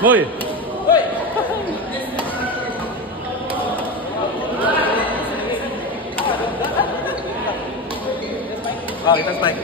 Hoy! Hoy! Oh, kita spike.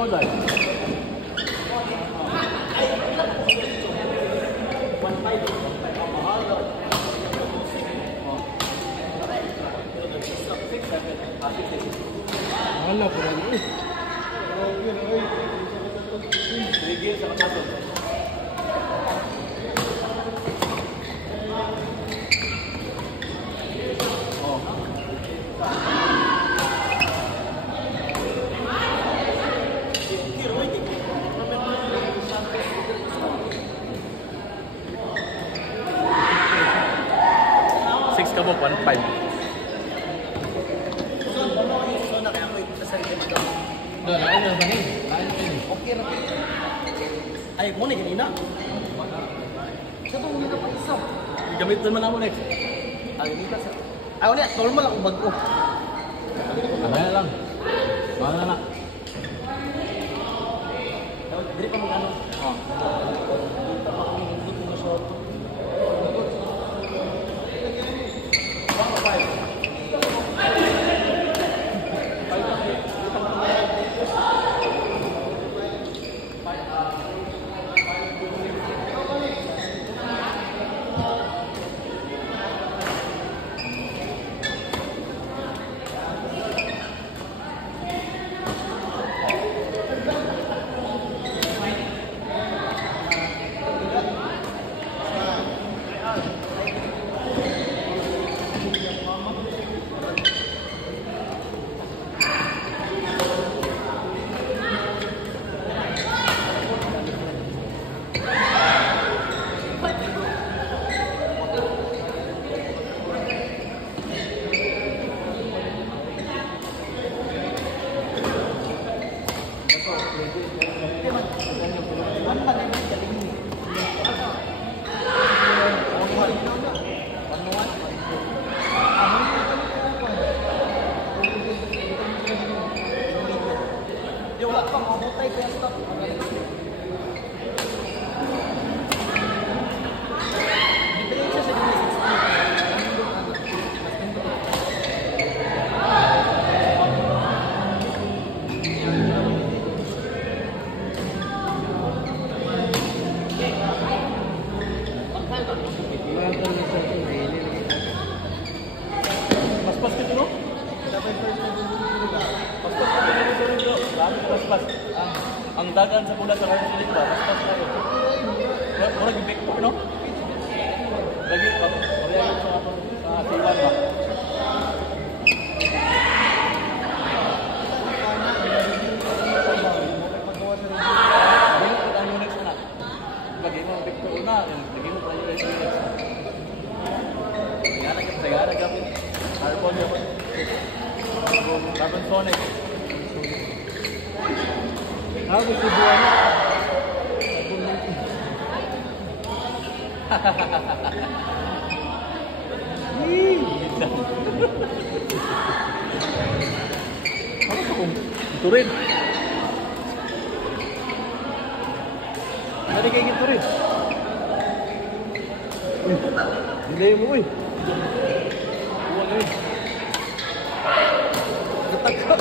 Go dai. Wala ko lang eh. Sige sa kaso. Kabo 1.5. No, lain lang bani. Okay ra. Ay mo ni kanina. Sa to ni pa isa. Gamit naman ako next. Ay ni pa sa. Ay wala normal ako bago. Ano lang. Mana na. Diri pa mo ano. Oh. Dito pa kami hindot mo short. Ang dagan sa pula sa Cardiff ba? Murag big po, no? Lagi pa. Oriyan sa siwan ba? Lagi mo big po na, lagi mo pa yung Sagara gamit. Arbon gamit. Carbon Sonic. Ako si Buwana. Ano ba kung ito rin? Ano kayo ito rin? Hindi mo eh. Buwan eh. Gatag ka.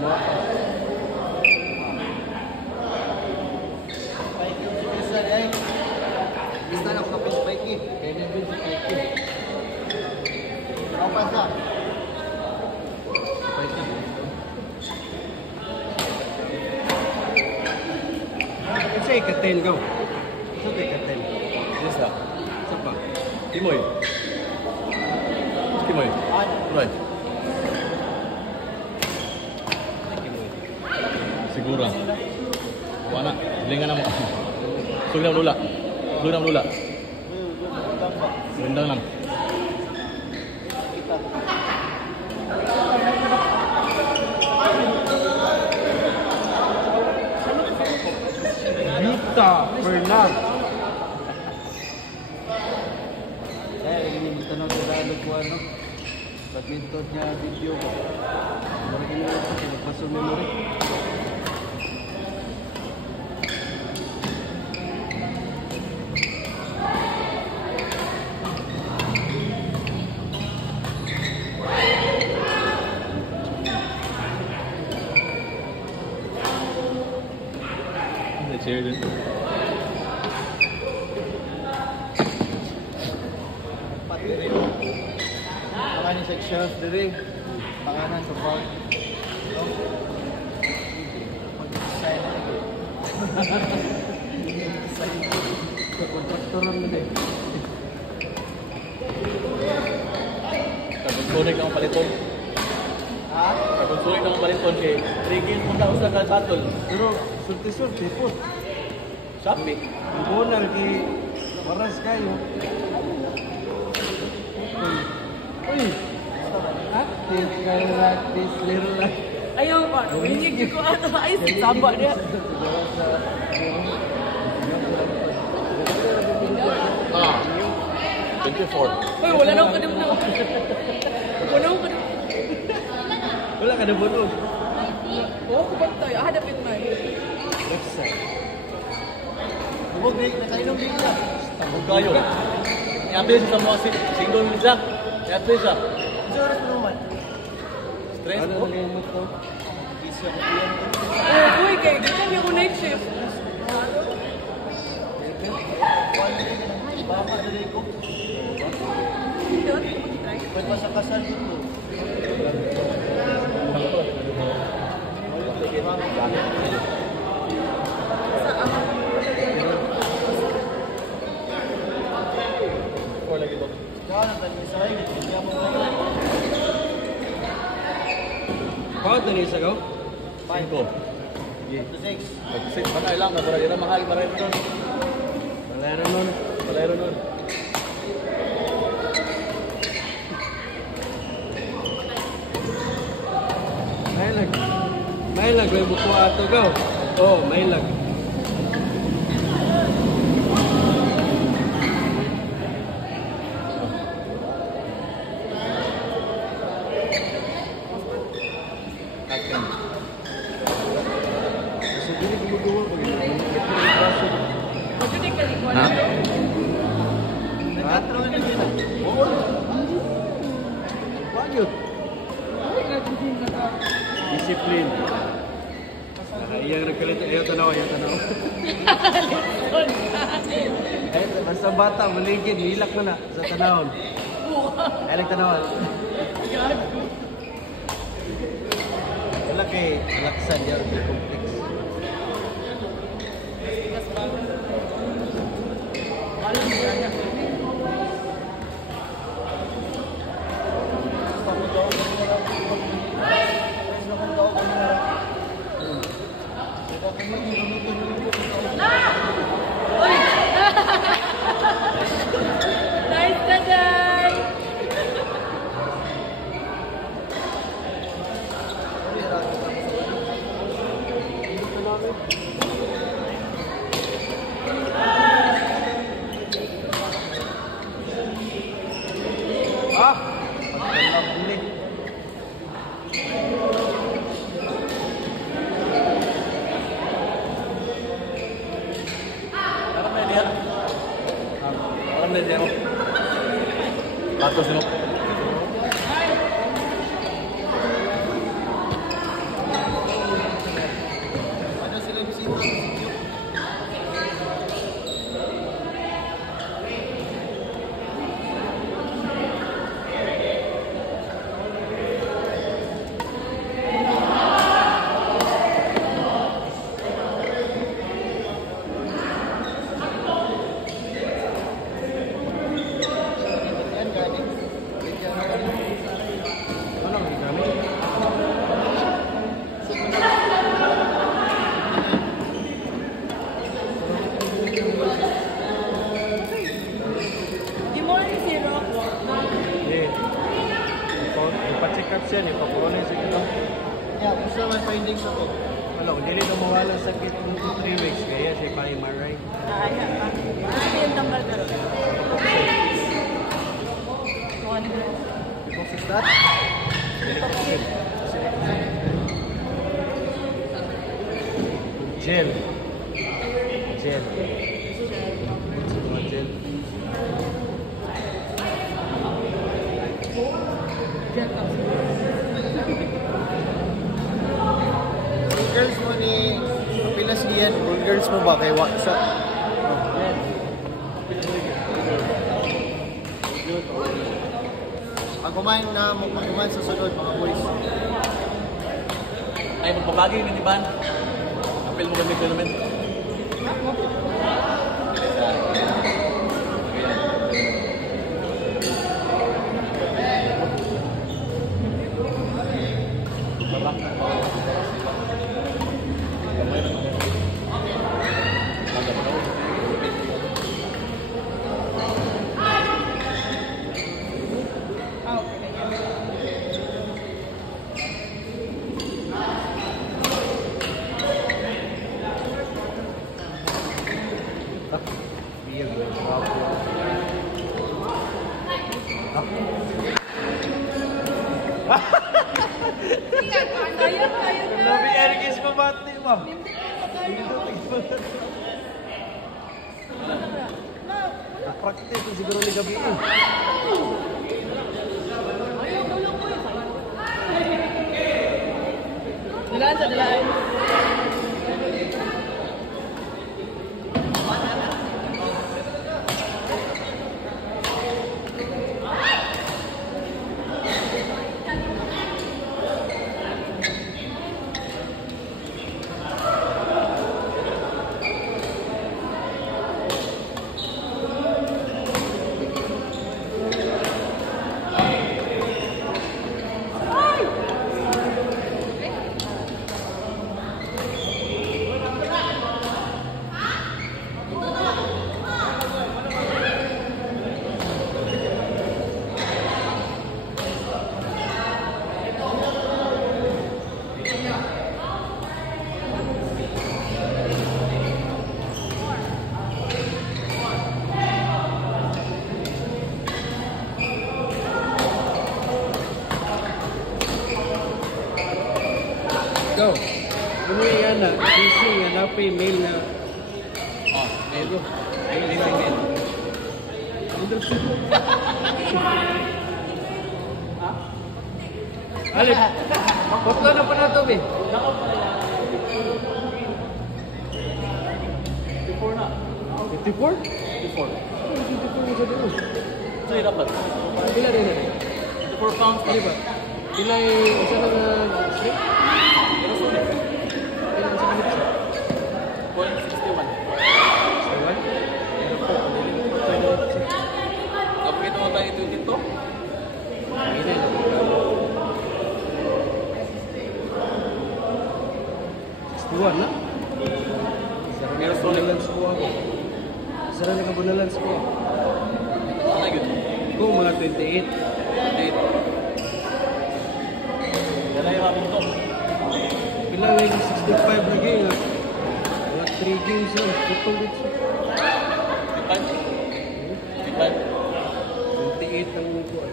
mo. Spike yung si Krista eh. Krista na ako kapit Spike eh. Kaya niya din si Kiki. Ako pa sa. Kasi ikaten ko. Sa ikaten. Yes na. Sa pa. Timoy. Timoy. Right. Siguro. Wala. Lingan na mo. Sugna lula. Sugna lula. Rendang lang. Vita Bernard. Ini tanong sa Tagalog ko ano. Badminton niya video ko. Marami na ito, pinagpasong memory. Share din. Pati rin. Pangalan sa shelf din. Pangalan sa bag. Mag-design na rin. Kontraktoran na din. Kabunsunig ang paliton. Ha? Kabunsunig ang paliton kay Rigil mo na usa ka battle. Pero sulti-sulti po. Shopee. Ibo na lagi waras kayo. Uy! Active kayo like this little like. Ayaw pa. Rinig ko ato. Ay, saba niya. Ah. 24. Uy, wala na akong kadumdum. Wala akong kadumdum. Wala ka na bunog. Oo, kubantay. Hadapin man. Left side. Bubog break, nakainom din ka. Tabog kayo. Iapil siya sa mga single siya. Iapil siya. Isa oras mo naman. Stress Ano po. nalimot ko? Isa ko yan. Oo, uy, kay gitan yung night shift. Baka dali ko. Pwede pa sa kasal dito. Or lagi to. Kaya nang tali sa akin. Kaya mo lang. Kau tu ni sagaw? 5. To 6. Mag-sit pa na lang. Nagura dito mahal. Maray nun. Malero nun. Malero nun. Mailag. Mailag, may buko ato gaw. Oh, mailag. Action. Kasi dili gumuduwa ko gid. May braso. Pagdating ka rin Ha? Nagkatro ka na dito. Oo. Wanyot. Discipline. Iya nagkalit. Ayaw tanaw, ayaw tanaw. Ay, basta bata, maligid, hilak na na sa tanawon. Ay, nagtanawon. Wala kay laksan yan. Complex. Nice, Daday! Ah! Pagkalang buli. Aram na diyan. Aram na diyan. Patos mo. siya ni papunan sa ito. Yeah, gusto naman findings ako. Wala, kung dili na mawala sa sakit 2 to 3 weeks, kaya siya pa MRI. Ano yung tanggal ka? Because is that? Gel. Gel. Mga gel. Girls mo ni Pilas Ian, girls mo ba kay Waksa? Pag kumain na mo, pag kumain sa sunod, mga boys. Ay, magpapagi ni Ban. Apil mo gamit ko naman. Biyag lang. Wapo. Sayang, sayang na. Labi Ergis mo bati ba? Practice ko siguro ni gabi eh. Dalaan sa dalaan. Go. Ano yan na? Busy nga na pa email na. Oh, mail. Ay, Mail, mail. Alip. Makotlo na pa na to, be. 54 na. 54? 54. 54 mo sa doon. Sa'yo dapat. Pila rin na. 54 pounds Di ba? Pila isa na slip? Pero sulit. Pila isa na slip? 0.61. Iwan? Pero po, Kapag ito mo tayo dito, Hindi na. 61 na? pero sulit. Bunalan ko ako. Sara na ka bunalan ko. Ano yun? Kung mga 28. Date. Yan ay rapin to. Pila na yung 65 na game. Mga 3 games lang. Putong dito. Ipan? Ipan? 28 ang buwan.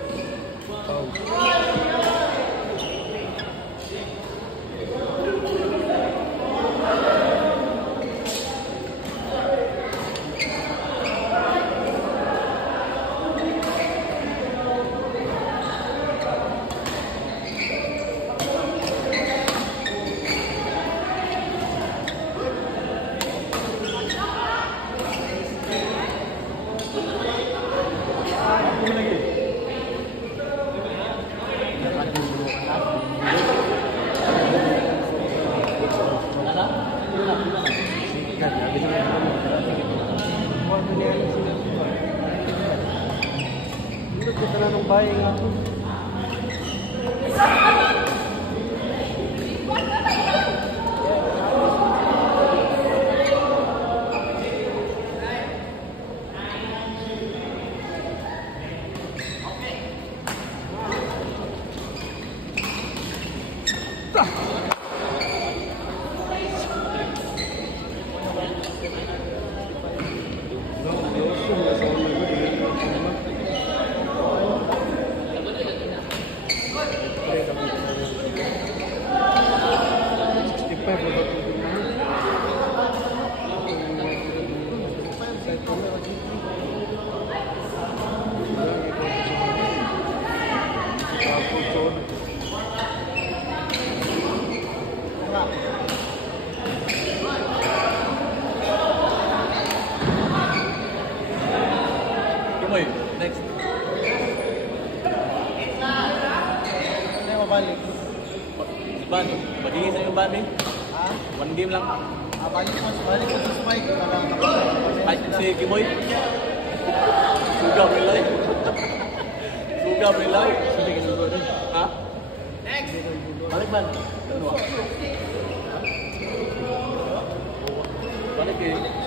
Pounds. Sikat. Sabi sa mga Kuwarto niya lang sila. Hindi ko tala ng bahay nga ako. Kimoy, next. Ano yung mabalik? Si Ban, magiging sa yung Ban eh. Ha? One game lang. Balik mo sa spike. Ay, si Kimoy. Suga mo lang. Suga mo lang. Ha? Next! Balik man. Balik eh.